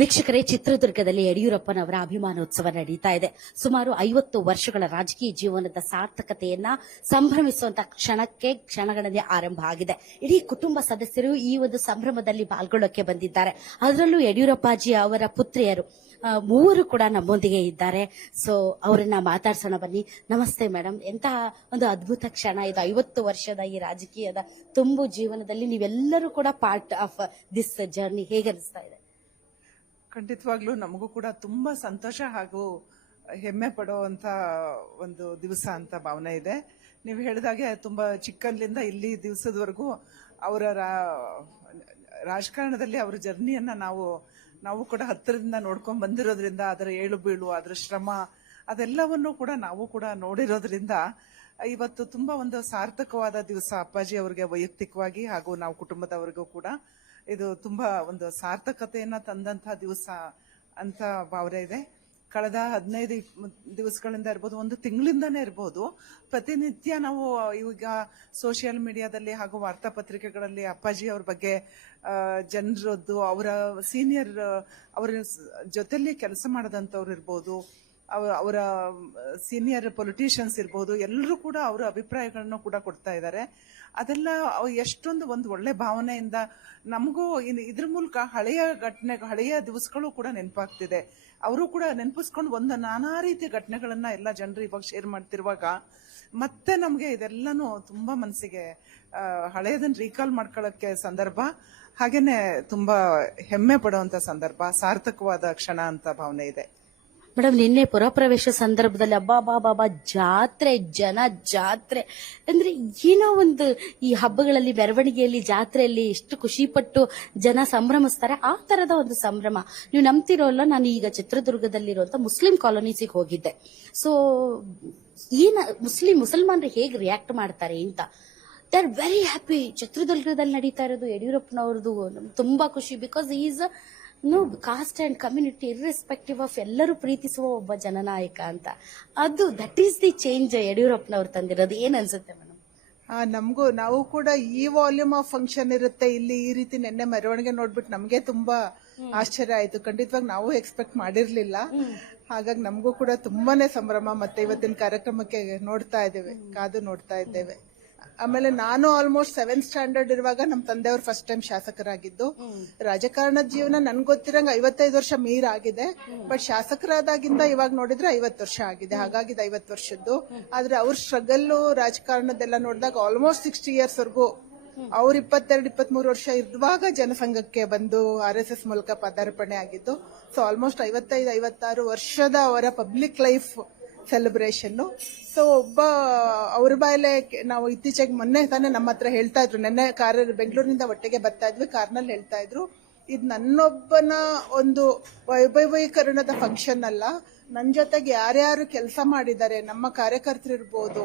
ವೀಕ್ಷಕರೇ, ಚಿತ್ರದುರ್ಗದಲ್ಲಿ ಯಡಿಯೂರಪ್ಪನವರ ಅಭಿಮಾನೋತ್ಸವ ನಡೀತಾ ಇದೆ. ಸುಮಾರು 50 ವರ್ಷಗಳ ರಾಜಕೀಯ ಜೀವನದ ಸಾರ್ಥಕತೆಯನ್ನ ಸಂಭ್ರಮಿಸುವಂತ ಕ್ಷಣಗಣನೆ ಆರಂಭ ಆಗಿದೆ. ಇಡೀ ಕುಟುಂಬ ಸದಸ್ಯರು ಈ ಒಂದು ಸಂಭ್ರಮದಲ್ಲಿ ಪಾಲ್ಗೊಳ್ಳೋಕೆ ಬಂದಿದ್ದಾರೆ. ಅದರಲ್ಲೂ ಯಡಿಯೂರಪ್ಪಾಜಿ ಅವರ ಪುತ್ರಿಯರು ಮೂವರು ಕೂಡ ನಮ್ಮೊಂದಿಗೆ ಇದ್ದಾರೆ. ಸೊ ಅವರನ್ನ ಮಾತಾಡ್ಸೋಣ ಬನ್ನಿ. ನಮಸ್ತೆ ಮೇಡಮ್, ಎಂತಹ ಒಂದು ಅದ್ಭುತ ಕ್ಷಣ ಇದು. 50 ವರ್ಷದ ಈ ರಾಜಕೀಯದ ತುಂಬು ಜೀವನದಲ್ಲಿ ನೀವೆಲ್ಲರೂ ಕೂಡ ಪಾರ್ಟ್ ಆಫ್ ದಿಸ್ ಜರ್ನಿ. ಹೇಗೆ ಅನಿಸ್ತಾ ಇದೆ? ಖಂಡಿತವಾಗ್ಲೂ ನಮಗೂ ಕೂಡ ತುಂಬಾ ಸಂತೋಷ ಹಾಗೂ ಹೆಮ್ಮೆ ಪಡುವಂತ ಒಂದು ದಿವಸ ಅಂತ ಭಾವನೆ ಇದೆ. ನೀವು ಹೇಳಿದಾಗೆ ತುಂಬಾ ಚಿಕ್ಕಂದ್ಲಿಂದ ಇಲ್ಲಿ ದಿವಸದವರೆಗೂ ಅವರ ರಾಜಕಾರಣದಲ್ಲಿ ಅವರ ಜರ್ನಿಯನ್ನ ನಾವು ಕೂಡ ಹತ್ತಿರದಿಂದ ನೋಡ್ಕೊಂಡ್ ಬಂದಿರೋದ್ರಿಂದ ಅದರ ಏಳು ಬೀಳು, ಅದರ ಶ್ರಮ ಅದೆಲ್ಲವನ್ನೂ ಕೂಡ ನಾವು ಕೂಡ ನೋಡಿರೋದ್ರಿಂದ ಇವತ್ತು ತುಂಬಾ ಒಂದು ಸಾರ್ಥಕವಾದ ದಿವಸ ಅಪ್ಪಾಜಿ ಅವರಿಗೆ ವೈಯಕ್ತಿಕವಾಗಿ ಹಾಗೂ ನಾವು ಕುಟುಂಬದವರಿಗೂ ಕೂಡ ಇದು ತುಂಬಾ ಒಂದು ಸಾರ್ಥಕತೆಯನ್ನ ತಂದಂತಹ ದಿವಸ ಅಂತ ಭಾವನೆ ಇದೆ. ಕಳೆದ 15 ದಿವಸಗಳಿಂದ ಇರ್ಬೋದು, ಒಂದು ತಿಂಗಳಿಂದಾನೇ ಇರ್ಬೋದು, ಪ್ರತಿನಿತ್ಯ ನಾವು ಈಗ ಸೋಷಿಯಲ್ ಮೀಡಿಯಾದಲ್ಲಿ ಹಾಗೂ ವಾರ್ತಾಪತ್ರಿಕೆಗಳಲ್ಲಿ ಅಪ್ಪಾಜಿ ಅವ್ರ ಬಗ್ಗೆ ಜನರದ್ದು, ಅವರ ಸೀನಿಯರ್, ಅವರ ಜೊತೆಲಿ ಕೆಲಸ ಮಾಡದಂತವ್ರು ಇರ್ಬೋದು, ಅವರ ಸೀನಿಯರ್ ಪೊಲಿಟಿಷಿಯನ್ಸ್ ಇರ್ಬೋದು, ಎಲ್ಲರೂ ಕೂಡ ಅವರ ಅಭಿಪ್ರಾಯಗಳನ್ನು ಕೂಡ ಕೊಡ್ತಾ ಇದ್ದಾರೆ. ಅದೆಲ್ಲ ಎಷ್ಟೊಂದು ಒಂದು ಒಳ್ಳೆ ಭಾವನೆಯಿಂದ ನಮಗೂ ಇದ್ರ ಮೂಲಕ ಹಳೆಯ ದಿವಸಗಳು ಕೂಡ ನೆನಪಾಗ್ತಿದೆ. ಅವರು ಕೂಡ ನೆನಪಿಸ್ಕೊಂಡು ಒಂದು ನಾನಾ ರೀತಿಯ ಘಟನೆಗಳನ್ನ ಎಲ್ಲ ಜನರು ಇವಾಗ ಶೇರ್ ಮಾಡ್ತಿರುವಾಗ ಮತ್ತೆ ನಮ್ಗೆ ಇದೆಲ್ಲನೂ ತುಂಬಾ ಮನಸ್ಸಿಗೆ ಹಳೆಯದನ್ನ ರೀಕಾಲ್ ಮಾಡ್ಕೊಳ್ಳೋಕೆ ಸಂದರ್ಭ, ಹಾಗೇನೆ ತುಂಬಾ ಹೆಮ್ಮೆ ಪಡುವಂತ ಸಂದರ್ಭ, ಸಾರ್ಥಕವಾದ ಕ್ಷಣ ಅಂತ ಭಾವನೆ ಇದೆ. ಮೇಡಮ್, ನಿನ್ನೆ ಪುರಪ್ರವೇಶ ಸಂದರ್ಭದಲ್ಲಿ ಬಾಬಾ ಜಾತ್ರೆ, ಜಾತ್ರೆ ಅಂದ್ರೆ ಏನೋ ಒಂದು ಈ ಹಬ್ಬಗಳಲ್ಲಿ, ಮೆರವಣಿಗೆಯಲ್ಲಿ, ಜಾತ್ರೆಯಲ್ಲಿ ಎಷ್ಟು ಖುಷಿ ಪಟ್ಟು ಜನ ಸಂಭ್ರಮಿಸ್ತಾರೆ, ಆ ತರದ ಒಂದು ಸಂಭ್ರಮ. ನೀವು ನಂಬ್ತಿರೋಲ್ಲ, ನಾನು ಈಗ ಚಿತ್ರದುರ್ಗದಲ್ಲಿರುವಂತ ಮುಸ್ಲಿಂ ಕಾಲೋನೀಸಿಗೆ ಹೋಗಿದ್ದೆ. ಸೊ ಮುಸಲ್ಮಾನರು ಹೇಗೆ ರಿಯಾಕ್ಟ್ ಮಾಡ್ತಾರೆ ಅಂತ, ದೇ ಆರ್ ವೆರಿ ಹ್ಯಾಪಿ. ಚಿತ್ರದುರ್ಗದಲ್ಲಿ ನಡೀತಾ ಇರೋದು ಯಡಿಯೂರಪ್ಪನವ್ರದ್ದು ತುಂಬಾ ಖುಷಿ. Because is cost and community irrespective of ಎಲ್ಲರೂ ಪ್ರೀತಿಸುವ ಒಬ್ಬ ಜನನಾಯಕ ಅಂತ. ಅದು ದಟ್ ಈಸ್ ದಿ ಚೇಂಜ್ ಯಡಿಯೂರಪ್ಪನವ್ರು ತಂದಿರೋದು. ಏನ್ ಅನ್ಸುತ್ತೆ ಮೇಡಮ್? ನಾವು ಕೂಡ ಈ ವಾಲ್ಯೂಮ್ ಆಫ್ ಫಂಕ್ಷನ್ ಇರುತ್ತೆ ಇಲ್ಲಿ, ಈ ರೀತಿ ನಿನ್ನೆ ಮೆರವಣಿಗೆ ನೋಡ್ಬಿಟ್ಟು ನಮ್ಗೆ ತುಂಬಾ ಆಶ್ಚರ್ಯ ಆಯ್ತು. ಖಂಡಿತವಾಗಿ ನಾವು ಎಕ್ಸ್ಪೆಕ್ಟ್ ಮಾಡಿರ್ಲಿಲ್ಲ. ಹಾಗಾಗಿ ನಮಗೂ ಕೂಡ ತುಂಬಾನೇ ಸಂಭ್ರಮ. ಮತ್ತೆ ಇವತ್ತಿನ ಕಾರ್ಯಕ್ರಮಕ್ಕೆ ಕಾದು ನೋಡ್ತಾ ಇದ್ದೇವೆ. ಆಮೇಲೆ ನಾನು ಆಲ್ಮೋಸ್ಟ್ 7th ಸ್ಟ್ಯಾಂಡರ್ಡ್ ಇರುವಾಗ ನಮ್ಮ ತಂದೆಯವರು ಫಸ್ಟ್ ಟೈಮ್ ಶಾಸಕರಾಗಿದ್ದು. ರಾಜಕಾರಣದ ಜೀವನ ನನ್ಗೆ ಗೊತ್ತಿರಂಗ 55 ವರ್ಷ ಮೀರಾಗಿದೆ. ಬಟ್ ಶಾಸಕರಾದಾಗಿಂದ ಇವಾಗ ನೋಡಿದ್ರೆ 50 ವರ್ಷ ಆಗಿದೆ. ಹಾಗಾಗಿ 50 ವರ್ಷದ್ದು. ಆದ್ರೆ ಅವ್ರ ಸ್ಟ್ರಗಲ್ ರಾಜಕಾರಣದೆಲ್ಲ ನೋಡಿದಾಗ ಆಲ್ಮೋಸ್ಟ್ 60 ಇಯರ್ಸ್ ವರ್ಗೂ, ಅವ್ರು 22-23 ವರ್ಷ ಇರುವಾಗ ಜನಸಂಘಕ್ಕೆ ಬಂದು RSS ಮೂಲಕ ಪದಾರ್ಪಣೆ ಆಗಿದ್ದು. ಸೊ ಆಲ್ಮೋಸ್ಟ್ 55-56 ವರ್ಷದ ಅವರ ಪಬ್ಲಿಕ್ ಲೈಫ್ ಸೆಲೆಬ್ರೇಷನ್. ಸೊ ಅವ್ರ ಬಾಯಲ್ಲೇ ನಾವು ಇತ್ತೀಚೆಗೆ ಮೊನ್ನೆ ತಾನೇ ನಮ್ಮ ಹತ್ರ ಹೇಳ್ತಾ ಇದ್ರು, ನೆನ್ನೆ ಬೆಂಗಳೂರಿನಿಂದ ಒಟ್ಟಿಗೆ ಬರ್ತಾ ಇದ್ವಿ, ಕಾರ್ನಲ್ಲಿ ಹೇಳ್ತಾ ಇದ್ರು, ಇದು ನನ್ನೊಬ್ಬನ ಒಂದು ವೈಭವೀಕರಣದ ಫಂಕ್ಷನ್ ಅಲ್ಲ, ನನ್ನ ಜೊತೆಗೆ ಯಾರ್ಯಾರು ಕೆಲಸ ಮಾಡಿದ್ದಾರೆ, ನಮ್ಮ ಕಾರ್ಯಕರ್ತರು ಇರ್ಬೋದು,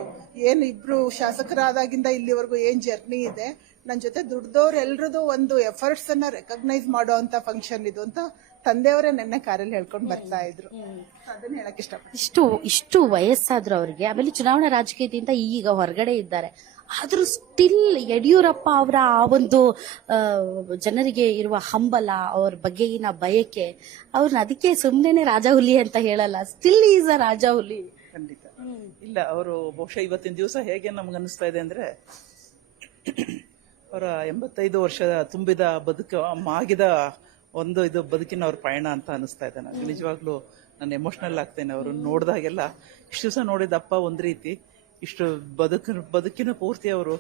ಏನ್ ಇಬ್ರು ಶಾಸಕರಾದಾಗಿಂದ ಇಲ್ಲಿವರೆಗೂ ಏನ್ ಜರ್ನಿ ಇದೆ, ನನ್ನ ಜೊತೆ ದುಡ್ದವ್ರು ಎಲ್ರದ್ದು ಒಂದು ಎಫರ್ಟ್ಸ್ ಅನ್ನ ರೆಕಗ್ನೈಸ್ ಮಾಡುವಂತ ಫಂಕ್ಷನ್ ಇದು ಅಂತ ತಂದೆಯವರೇ ನೆನ್ನೆ ಕಾರಲ್ಲಿ ಹೇಳ್ಕೊಂಡು ಬರ್ತಾ ಇದ್ರು. ಅದನ್ನ ಹೇಳಕ್ ಇಷ್ಟಪಡ್ತೀನಿ. ಇಷ್ಟು ವಯಸ್ಸಾದ್ರು ಅವ್ರಿಗೆ, ಆಮೇಲೆ ಚುನಾವಣಾ ರಾಜಕೀಯದಿಂದ ಈಗ ಹೊರಗಡೆ ಇದ್ದಾರೆ, ಆದ್ರೂ ಸ್ಟಿಲ್ ಯಡಿಯೂರಪ್ಪ ಅವರ ಆ ಒಂದು ಜನರಿಗೆ ಇರುವ ಹಂಬಲ, ಅವ್ರ ಬಗೆಗಿನ ಬಯಕೆ, ಅವ್ರನ್ನ ಅದಕ್ಕೆ ಸುಮ್ನೆ ರಾಜ ಹುಲಿ ಅಂತ ಹೇಳಲ್ಲ, ಸ್ಟಿಲ್ ಈಸ್ ಅ ರಾಜ ಹುಲಿ. ಖಂಡಿತ ಇಲ್ಲ, ಅವರು ಬಹುಶಃ ಇವತ್ತಿನ ದಿವಸ ಹೇಗೆ ನಮ್ಗೆ ಅನಿಸ್ತಾ ಇದೆ ಅಂದ್ರೆ, ಅವರ 85 ವರ್ಷ ತುಂಬಿದ ಮಾಗಿದ ಒಂದು ಇದು ಬದುಕಿನ ಅವ್ರ ಪಯಣ ಅಂತ ಅನಿಸ್ತಾ ಇದೆ ನನಗೆ. ನಿಜವಾಗ್ಲೂ ನಾನು ಎಮೋಷನಲ್ ಆಗ್ತೇನೆ ಅವ್ರನ್ನ ನೋಡಿದಾಗೆಲ್ಲ. ಇಷ್ಟು ದಿವಸ ನೋಡಿದಪ್ಪ ಒಂದ್ ರೀತಿ, ಇಷ್ಟು ಬದುಕಿನ ಪೂರ್ತಿ ಅವರು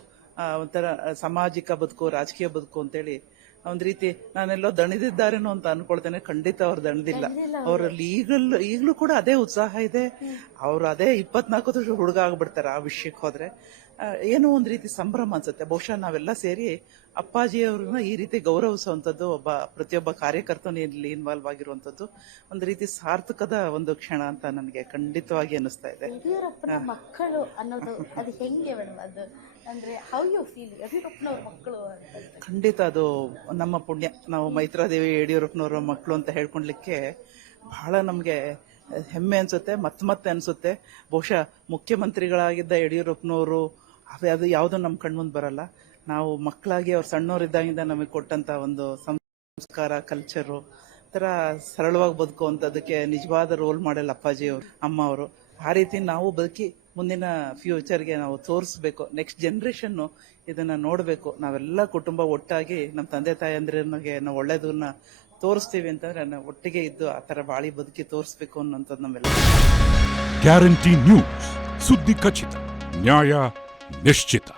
ಒಂಥರ ಸಾಮಾಜಿಕ ಬದುಕು, ರಾಜಕೀಯ ಬದುಕು ಅಂತೇಳಿ ಒಂದ್ ರೀತಿ ನಾನೆಲ್ಲೋ ದಣಿದಿದ್ದಾರೇನೋ ಅಂತ ಅನ್ಕೊಳ್ತೇನೆ. ಖಂಡಿತ ಅವ್ರು ದಣಿದಿಲ್ಲ. ಅವರಲ್ಲಿ ಈಗಲೂ ಕೂಡ ಅದೇ ಉತ್ಸಾಹ ಇದೆ. ಅವ್ರು ಅದೇ 24 ವರ್ಷ ಹುಡುಗ ಆಗ್ಬಿಡ್ತಾರೆ ಆ ವಿಷಯಕ್ಕೆ ಹೋದ್ರೆ. ಏನೋ ಒಂದ್ ರೀತಿ ಸಂಭ್ರಮ ಅನ್ಸುತ್ತೆ. ಬಹುಶಃ ನಾವೆಲ್ಲ ಸೇರಿ ಅಪ್ಪಾಜಿಯವ್ರನ್ನ ಈ ರೀತಿ ಗೌರವಿಸುವಂತದ್ದು, ಪ್ರತಿಯೊಬ್ಬ ಕಾರ್ಯಕರ್ತನು ಇಲ್ಲಿ ಇನ್ವಾಲ್ವ್ ಆಗಿರುವಂತದ್ದು ಒಂದು ರೀತಿ ಸಾರ್ಥಕದ ಒಂದು ಕ್ಷಣ ಅಂತ ನನಗೆ ಖಂಡಿತವಾಗಿ ಅನಿಸ್ತಾ ಇದೆ. ಮಕ್ಕಳು ಅನ್ನೋದು ಅದು ಹೆಂಗೆ ಮೇಡಮ್? ಅದು ಅಂದ್ರೆ ಹೌ ಯು ಫೀಲ್ ಯಡಿಯೂರಪ್ಪನವ್ರ ಮಕ್ಕಳು? ಖಂಡಿತ ಅದು ನಮ್ಮ ಪುಣ್ಯ. ನಾವು ಮೈತ್ರಾದೇವಿ ಯಡಿಯೂರಪ್ಪನವ್ರ ಮಕ್ಕಳು ಅಂತ ಹೇಳ್ಕೊಂಡ್ಲಿಕ್ಕೆ ಬಹಳ ನಮ್ಗೆ ಹೆಮ್ಮೆ ಅನ್ಸುತ್ತೆ, ಮತ್ತೆ ಅನ್ಸುತ್ತೆ. ಬಹುಶಃ ಮುಖ್ಯಮಂತ್ರಿಗಳಾಗಿದ್ದ ಯಡಿಯೂರಪ್ಪನವರು ಅದು ಯಾವ್ದು ನಮ್ ಕಣ್ಮುಂದ್ ಬರಲ್ಲ. ನಾವು ಮಕ್ಕಳಾಗಿ ಅವ್ರು ಸಣ್ಣವರಿದ್ದಾಗಿಂದ ನಮಗೆ ಕೊಟ್ಟಂತ ಒಂದು ಸಂಸ್ಕಾರ, ಕಲ್ಚರು, ಥರ ಸರಳವಾಗಿ ಬದುಕುವಂಥದ್ದಕ್ಕೆ ನಿಜವಾದ ರೋಲ್ ಮಾಡೆಲ್ ಅಪ್ಪಾಜಿ ಅವರು, ಅಮ್ಮ ಅವರು. ಆ ರೀತಿ ನಾವು ಬದುಕಿ ಮುಂದಿನ ಫ್ಯೂಚರ್ಗೆ ನಾವು ತೋರಿಸ್ಬೇಕು, ನೆಕ್ಸ್ಟ್ ಜನರೇಷನ್ ಇದನ್ನ ನೋಡಬೇಕು. ನಾವೆಲ್ಲ ಕುಟುಂಬ ಒಟ್ಟಾಗಿ ನಮ್ಮ ತಂದೆ ತಾಯಂದ್ರಿಗೆ ನಾವು ಒಳ್ಳೇದನ್ನ ತೋರಿಸ್ತೀವಿ ಅಂತಂದ್ರೆ ನಾವು ಒಟ್ಟಿಗೆ ಇದ್ದು ಆ ಥರ ಬಾಳಿ ಬದುಕಿ ತೋರಿಸ್ಬೇಕು ಅನ್ನೋಂಥದ್ದು ನಮ್ಮೆಲ್ಲ. ಗ್ಯಾರಂಟಿ ನ್ಯೂಸ್, ಸುದ್ದಿ ಖಚಿತ, ನ್ಯಾಯ ನಿಶ್ಚಿತ.